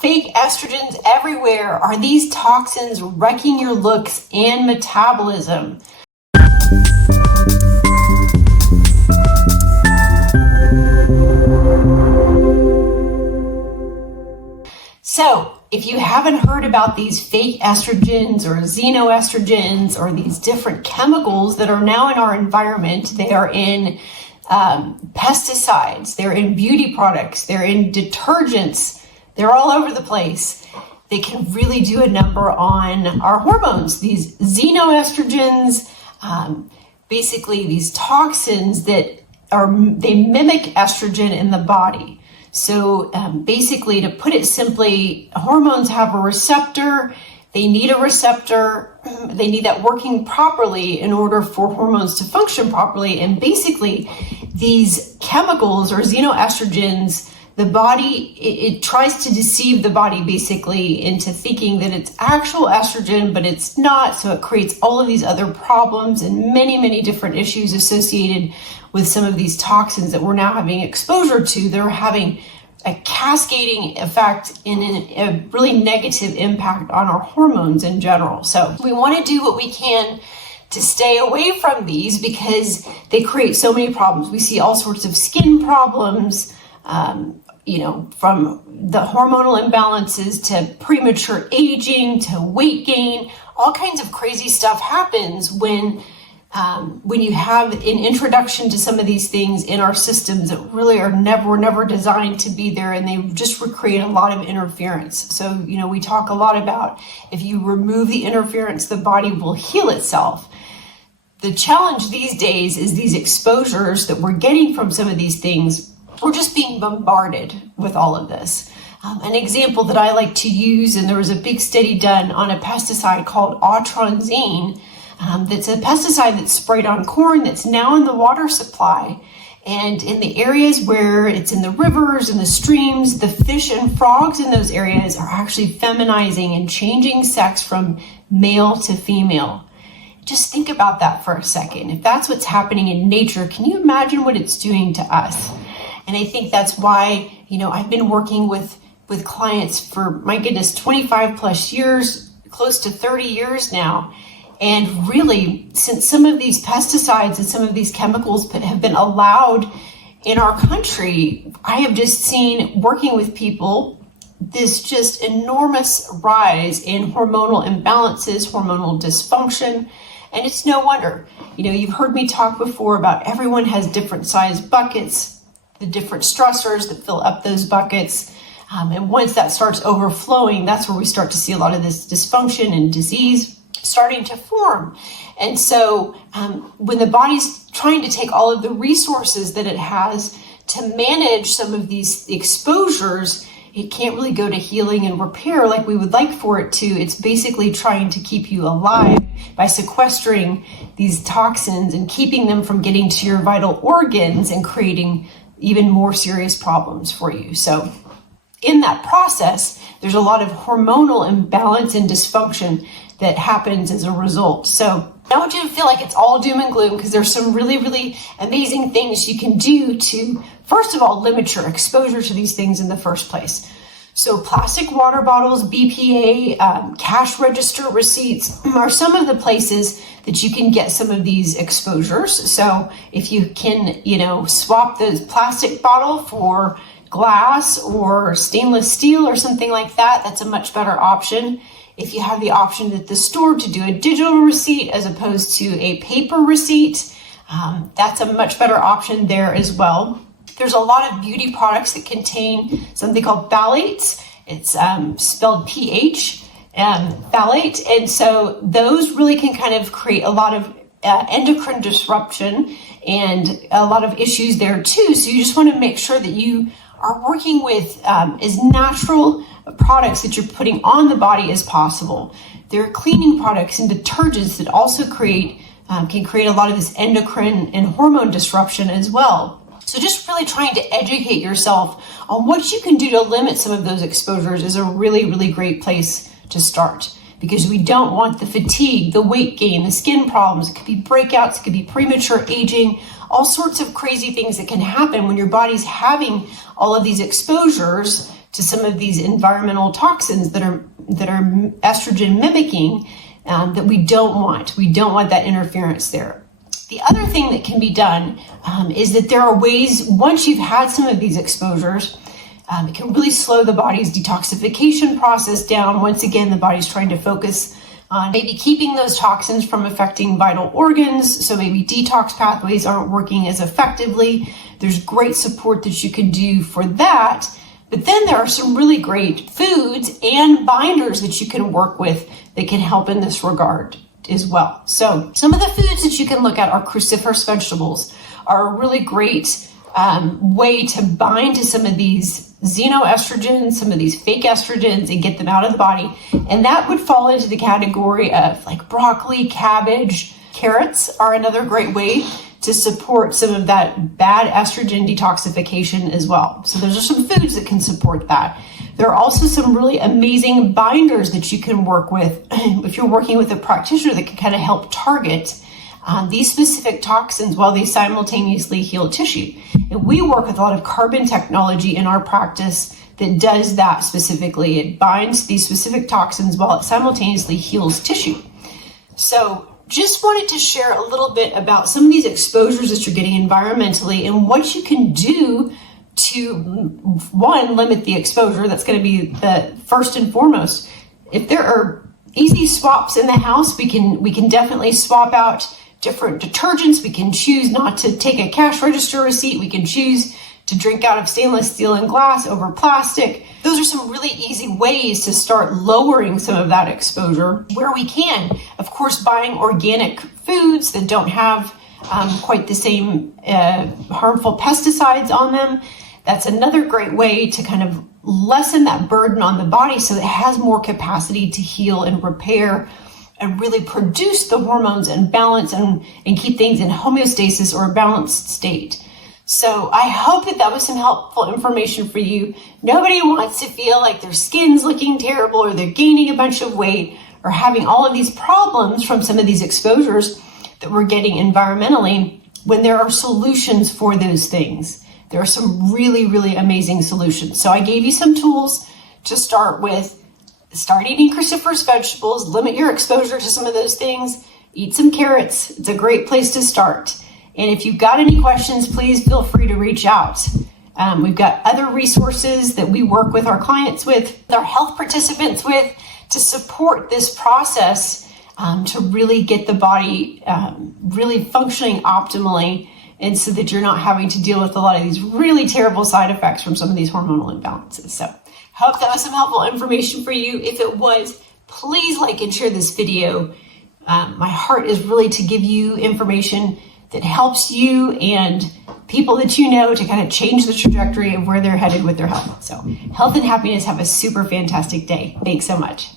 Fake estrogens everywhere. Are these toxins wrecking your looks and metabolism? So, if you haven't heard about these fake estrogens or xenoestrogens or these different chemicals that are now in our environment, they are in pesticides, they're in beauty products, they're in detergents, they're all over the place. They can really do a number on our hormones. These xenoestrogens, basically these toxins they mimic estrogen in the body. So basically, to put it simply, hormones have a receptor. They need a receptor. They need that working properly in order for hormones to function properly. And basically, these chemicals or xenoestrogens, the body, it tries to deceive the body basically into thinking that it's actual estrogen, but it's not. So it creates all of these other problems and many, many different issues associated with some of these toxins that we're now having exposure to. They're having a cascading effect in a really negative impact on our hormones in general. So we want to do what we can to stay away from these because they create so many problems. We see all sorts of skin problems, from the hormonal imbalances to premature aging to weight gain. All kinds of crazy stuff happens when you have an introduction to some of these things in our systems that really were never designed to be there, and they just create a lot of interference. So, we talk a lot about if you remove the interference, the body will heal itself. The challenge these days is these exposures that we're getting from some of these things. We're just being bombarded with all of this. An example that I like to use, and there was a big study done on a pesticide called atrazine. That's a pesticide that's sprayed on corn that's now in the water supply. And in the areas where it's in the rivers and the streams, the fish and frogs in those areas are actually feminizing and changing sex from male to female. Just think about that for a second. If that's what's happening in nature, can you imagine what it's doing to us? And I think that's why, I've been working with clients for, my goodness, 25 plus years, close to 30 years now. And really, since some of these pesticides and some of these chemicals have been allowed in our country, I have just seen, working with people, this just enormous rise in hormonal imbalances, hormonal dysfunction. And it's no wonder. You've heard me talk before about everyone has different size buckets, the different stressors that fill up those buckets. And once that starts overflowing, that's where we start to see a lot of this dysfunction and disease starting to form. And so when the body's trying to take all of the resources that it has to manage some of these exposures, it can't really go to healing and repair like we would like for it to. It's basically trying to keep you alive by sequestering these toxins and keeping them from getting to your vital organs and creating even more serious problems for you. So in that process, there's a lot of hormonal imbalance and dysfunction that happens as a result. So I want you to feel like it's all doom and gloom, because there's some really, really amazing things you can do to, first of all, limit your exposure to these things in the first place. So plastic water bottles, BPA, cash register receipts are some of the places that you can get some of these exposures. So if you can, swap the plastic bottle for glass or stainless steel or something like that, that's a much better option. If you have the option at the store to do a digital receipt as opposed to a paper receipt, that's a much better option there as well. There's a lot of beauty products that contain something called phthalates. It's spelled pH, phthalate. And so those really can kind of create a lot of endocrine disruption and a lot of issues there too. So you just want to make sure that you are working with as natural products that you're putting on the body as possible. There are cleaning products and detergents that also can create a lot of this endocrine and hormone disruption as well. So just really trying to educate yourself on what you can do to limit some of those exposures is a really, really great place to start, because we don't want the fatigue, the weight gain, the skin problems. It could be breakouts, it could be premature aging, all sorts of crazy things that can happen when your body's having all of these exposures to some of these environmental toxins that are estrogen mimicking that we don't want. We don't want that interference there. The other thing that can be done is that there are ways, once you've had some of these exposures, it can really slow the body's detoxification process down. Once again, the body's trying to focus on maybe keeping those toxins from affecting vital organs. So maybe detox pathways aren't working as effectively. There's great support that you can do for that. But then there are some really great foods and binders that you can work with that can help in this regard as well. So some of the foods that you can look at are cruciferous vegetables, are a really great way to bind to some of these xenoestrogens, some of these fake estrogens, and get them out of the body. And that would fall into the category of like broccoli, cabbage. Carrots are another great way to support some of that bad estrogen detoxification as well. So those are some foods that can support that. There are also some really amazing binders that you can work with if you're working with a practitioner that can kind of help target these specific toxins while they simultaneously heal tissue. And we work with a lot of carbon technology in our practice that does that specifically. It binds these specific toxins while it simultaneously heals tissue. So just wanted to share a little bit about some of these exposures that you're getting environmentally and what you can do to, one, limit the exposure. That's going to be the first and foremost. If there are easy swaps in the house, we can definitely swap out different detergents. We can choose not to take a cash register receipt. We can choose to drink out of stainless steel and glass over plastic. Those are some really easy ways to start lowering some of that exposure where we can. Of course, buying organic foods that don't have quite the same harmful pesticides on them. That's another great way to kind of lessen that burden on the body so it has more capacity to heal and repair and really produce the hormones and balance and keep things in homeostasis or a balanced state. So I hope that was some helpful information for you. Nobody wants to feel like their skin's looking terrible or they're gaining a bunch of weight or having all of these problems from some of these exposures that we're getting environmentally when there are solutions for those things. There are some really, really amazing solutions. So I gave you some tools to start with. Start eating cruciferous vegetables, limit your exposure to some of those things, eat some carrots. It's a great place to start. And if you've got any questions, please feel free to reach out. We've got other resources that we work with our clients with, our health participants with, to support this process to really get the body really functioning optimally, and so that you're not having to deal with a lot of these really terrible side effects from some of these hormonal imbalances. So hope that was some helpful information for you. If it was, please like and share this video. My heart is really to give you information that helps you and people that you know to kind of change the trajectory of where they're headed with their health. So health and happiness. Have a super fantastic day. Thanks so much.